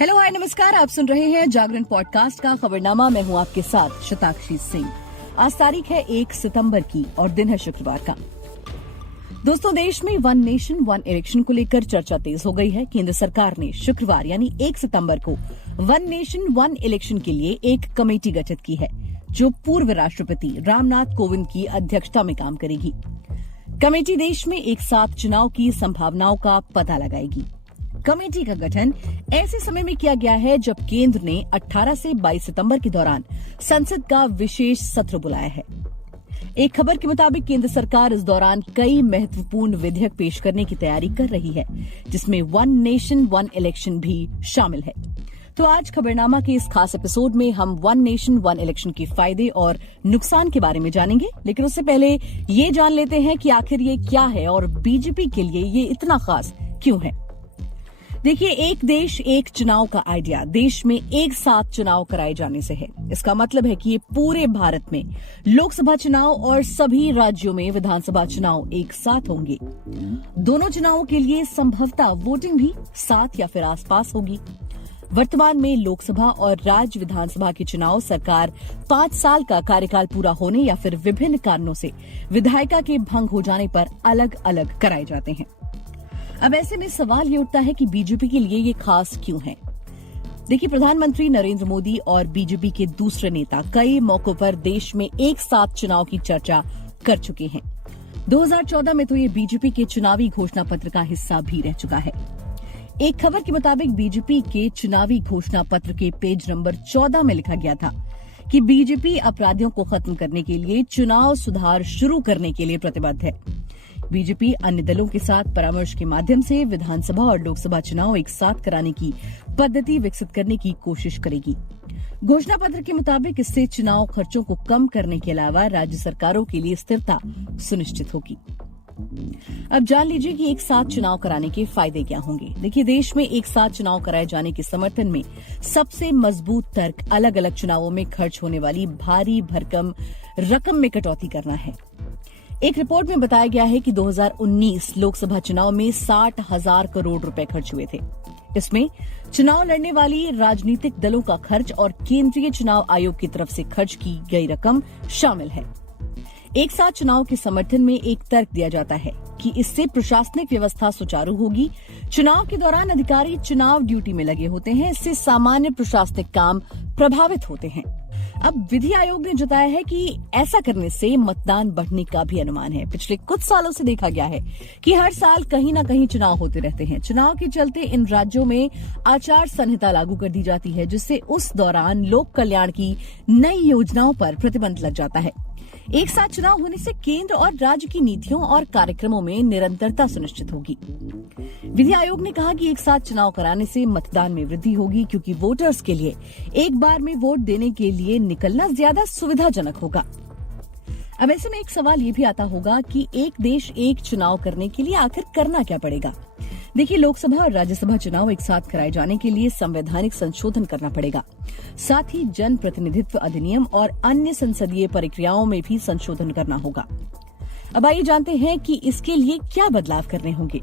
Hello hi नमस्कार, आप सुन रहे हैं जागरण पॉडकास्ट का खबरनामा। मैं हूं आपके साथ शताक्षी सिंह। आज तारीख है 1 सितंबर की और दिन है शुक्रवार का। दोस्तों, देश में वन नेशन वन इलेक्शन को लेकर चर्चा तेज हो गई है। केंद्र सरकार ने शुक्रवार यानी 1 सितंबर को वन नेशन वन इलेक्शन के लिए एक कमेटी गठित की है, जो पूर्व राष्ट्रपति रामनाथ कोविंद की अध्यक्षता में काम करेगी। कमेटी देश में एक साथ चुनाव की संभावनाओं का पता लगाएगी। कमेटी का गठन ऐसे समय में किया गया है जब केंद्र ने 18 से 22 सितंबर के दौरान संसद का विशेष सत्र बुलाया है। एक खबर के मुताबिक केंद्र सरकार इस दौरान कई महत्वपूर्ण विधेयक पेश करने की तैयारी कर रही है, जिसमें वन नेशन वन इलेक्शन भी शामिल है। तो आज खबरनामा के इस खास एपिसोड में हम वन नेशन वन इलेक्शन के फायदे और नुकसान के बारे में जानेंगे। लेकिन उससे पहले ये जान लेते हैं कि आखिर ये क्या है और बीजेपी के लिए ये इतना खास क्यों है। देखिए, एक देश एक चुनाव का आइडिया देश में एक साथ चुनाव कराए जाने से है। इसका मतलब है कि ये पूरे भारत में लोकसभा चुनाव और सभी राज्यों में विधानसभा चुनाव एक साथ होंगे। दोनों चुनावों के लिए संभवतः वोटिंग भी साथ या फिर आसपास होगी। वर्तमान में लोकसभा और राज्य विधानसभा के चुनाव सरकार 5 साल का कार्यकाल पूरा होने या फिर विभिन्न कारणों से विधायिका के भंग हो जाने पर अलग अलग कराए जाते हैं। अब ऐसे में सवाल ये उठता है कि बीजेपी के लिए ये खास क्यों है। देखिए, प्रधानमंत्री नरेंद्र मोदी और बीजेपी के दूसरे नेता कई मौकों पर देश में एक साथ चुनाव की चर्चा कर चुके हैं। 2014 में तो ये बीजेपी के चुनावी घोषणा पत्र का हिस्सा भी rह चुका है। एक खबर के मुताबिक बीजेपी के चुनावी घोषणा पत्र के पेज नंबर 14 में लिखा गया था कि बीजेपी अपराधियों को खत्म करने के लिए चुनाव सुधार शुरू करने के लिए प्रतिबद्ध है। बीजेपी अन्य दलों के साथ परामर्श के माध्यम से विधानसभा और लोकसभा चुनाव एक साथ कराने की पद्धति विकसित करने की कोशिश करेगी। घोषणा पत्र के मुताबिक इससे चुनाव खर्चों को कम करने के अलावा राज्य सरकारों के लिए स्थिरता सुनिश्चित होगी। अब जान लीजिए कि एक साथ चुनाव कराने के फायदे क्या होंगे। देखिए, देश में एक साथ चुनाव कराए जाने के समर्थन में सबसे मजबूत तर्क अलग अलग चुनावों में खर्च होने वाली भारी भरकम रकम में कटौती करना है। एक रिपोर्ट में बताया गया है कि 2019 लोकसभा चुनाव में 60,000 करोड़ रुपए खर्च हुए थे। इसमें चुनाव लड़ने वाली राजनीतिक दलों का खर्च और केंद्रीय चुनाव आयोग की तरफ से खर्च की गई रकम शामिल है। एक साथ चुनाव के समर्थन में एक तर्क दिया जाता है कि इससे प्रशासनिक व्यवस्था सुचारू होगी। चुनाव के दौरान अधिकारी चुनाव ड्यूटी में लगे होते हैं, इससे सामान्य प्रशासनिक काम प्रभावित होते हैं। अब विधि आयोग ने जताया है कि ऐसा करने से मतदान बढ़ने का भी अनुमान है। पिछले कुछ सालों से देखा गया है कि हर साल कहीं न कहीं चुनाव होते रहते हैं। चुनाव के चलते इन राज्यों में आचार संहिता लागू कर दी जाती है, जिससे उस दौरान लोक कल्याण की नई योजनाओं पर प्रतिबंध लग जाता है। एक साथ चुनाव होने से केंद्र और राज्य की नीतियों और कार्यक्रमों में निरंतरता सुनिश्चित होगी। विधि आयोग ने कहा कि एक साथ चुनाव कराने से मतदान में वृद्धि होगी, क्योंकि वोटर्स के लिए एक बार में वोट देने के लिए निकलना ज्यादा सुविधाजनक होगा। अब ऐसे में एक सवाल ये भी आता होगा कि एक देश एक चुनाव करने के लिए आखिर करना क्या पड़ेगा। देखिए, लोकसभा और राज्यसभा चुनाव एक साथ कराए जाने के लिए संवैधानिक संशोधन करना पड़ेगा। साथ ही जन प्रतिनिधित्व अधिनियम और अन्य संसदीय प्रक्रियाओं में भी संशोधन करना होगा। अब आइए जानते हैं कि इसके लिए क्या बदलाव करने होंगे।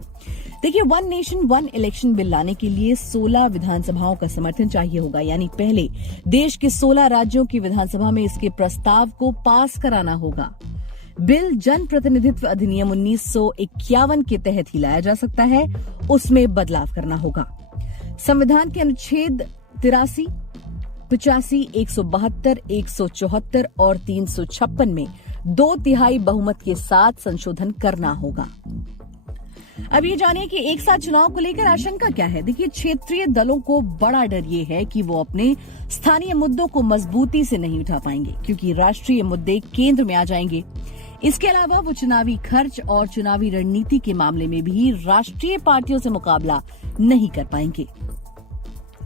देखिए, one nation one election bill लाने के लिए 16 विधानसभाओं का समर्थन चाहिए होगा। यानी पहले देश के 16 राज्यों की विधानसभा में इसके प्रस्ताव को पास कराना होगा। बिल जन प्रतिनिधित्व अधिनियम 1951 के तहत ही लाया जा सकता है, उसमें बदलाव करना होगा। संविधान के अनुच्छेद 83, 85, 172, 174 और 356 में 2/3 बहुमत के साथ संशोधन करना होगा। अब ये जानिए कि एक साथ चुनाव को लेकर आशंका क्या है। देखिए, क्षेत्रीय दलों को बड़ा डर ये है कि वो अपने स्थानीय मुद्दों को मजबूती से नहीं उठा पाएंगे, क्योंकि राष्ट्रीय मुद्दे केंद्र में आ जाएंगे। इसके अलावा वो चुनावी खर्च और चुनावी रणनीति के मामले में भी राष्ट्रीय पार्टियों से मुकाबला नहीं कर पाएंगे।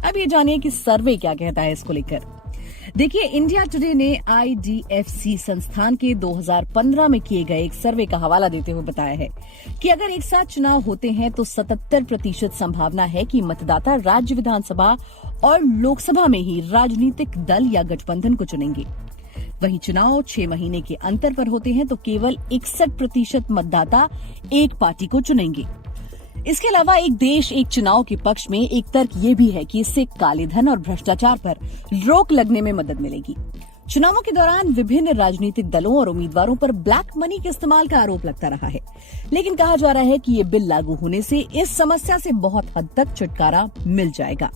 अब ये जानिए कि सर्वे क्या कहता है इसको लेकर। देखिए, इंडिया टुडे ने IDFC संस्थान के 2015 में किए गए एक सर्वे का हवाला देते हुए बताया है कि अगर एक साथ चुनाव होते हैं तो 77% संभावना है कि मतदाता राज्य विधानसभा और लोकसभा में ही राजनीतिक दल या गठबंधन को चुनेंगे। वहीं चुनाव 6 महीने के अंतर पर होते हैं तो केवल 61% मतदाता एक पार्टी को चुनेंगे। इसके अलावा एक देश एक चुनाव के पक्ष में एक तर्क ये भी है कि इससे काले धन और भ्रष्टाचार पर रोक लगने में मदद मिलेगी। चुनावों के दौरान विभिन्न राजनीतिक दलों और उम्मीदवारों पर ब्लैक मनी के इस्तेमाल का आरोप लगता रहा है, लेकिन कहा जा रहा है कि ये बिल लागू होने से इस समस्या से बहुत हद तक छुटकारा मिल जाएगा।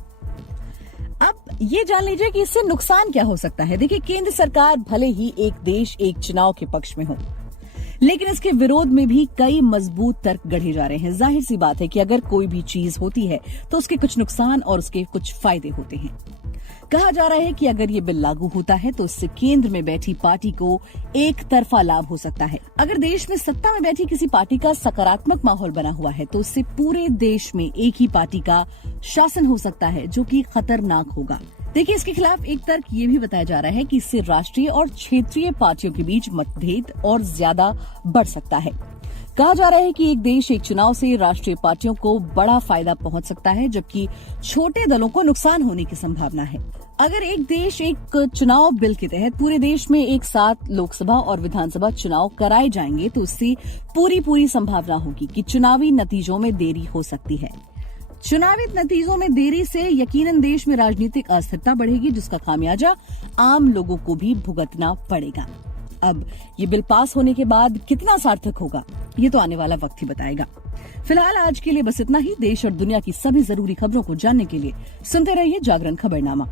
अब ये जान लीजिए कि इससे नुकसान क्या हो सकता है। देखिए, केंद्र सरकार भले ही एक देश एक चुनाव के पक्ष में हो, लेकिन इसके विरोध में भी कई मजबूत तर्क गढ़े जा रहे हैं। जाहिर सी बात है कि अगर कोई भी चीज होती है तो उसके कुछ नुकसान और उसके कुछ फायदे होते हैं। कहा जा रहा है कि अगर ये बिल लागू होता है तो इससे केंद्र में बैठी पार्टी को एक तरफा लाभ हो सकता है। अगर देश में सत्ता में बैठी किसी पार्टी का सकारात्मक माहौल बना हुआ है तो इससे पूरे देश में एक ही पार्टी का शासन हो सकता है, जो कि खतरनाक होगा। देखिए, इसके खिलाफ एक तर्क ये भी बताया जा रहा है कि इससे राष्ट्रीय और क्षेत्रीय पार्टियों के बीच मतभेद और ज्यादा बढ़ सकता है। कहा जा रहा है कि एक देश एक चुनाव से राष्ट्रीय पार्टियों को बड़ा फायदा पहुंच सकता है, जबकि छोटे दलों को नुकसान होने की संभावना है। अगर एक देश एक चुनाव बिल के तहत पूरे देश में एक साथ लोकसभा और विधानसभा चुनाव कराए जाएंगे तो इससे पूरी संभावना होगी कि चुनावी नतीजों में देरी हो सकती है। चुनावी नतीजों में देरी से यकीनन देश में राजनीतिक अस्थिरता बढ़ेगी, जिसका खामियाजा आम लोगों को भी भुगतना पड़ेगा। अब ये बिल पास होने के बाद कितना सार्थक होगा, ये तो आने वाला वक्त ही बताएगा। फिलहाल आज के लिए बस इतना ही। देश और दुनिया की सभी जरूरी खबरों को जानने के लिए सुनते रहिए जागरण खबरनामा।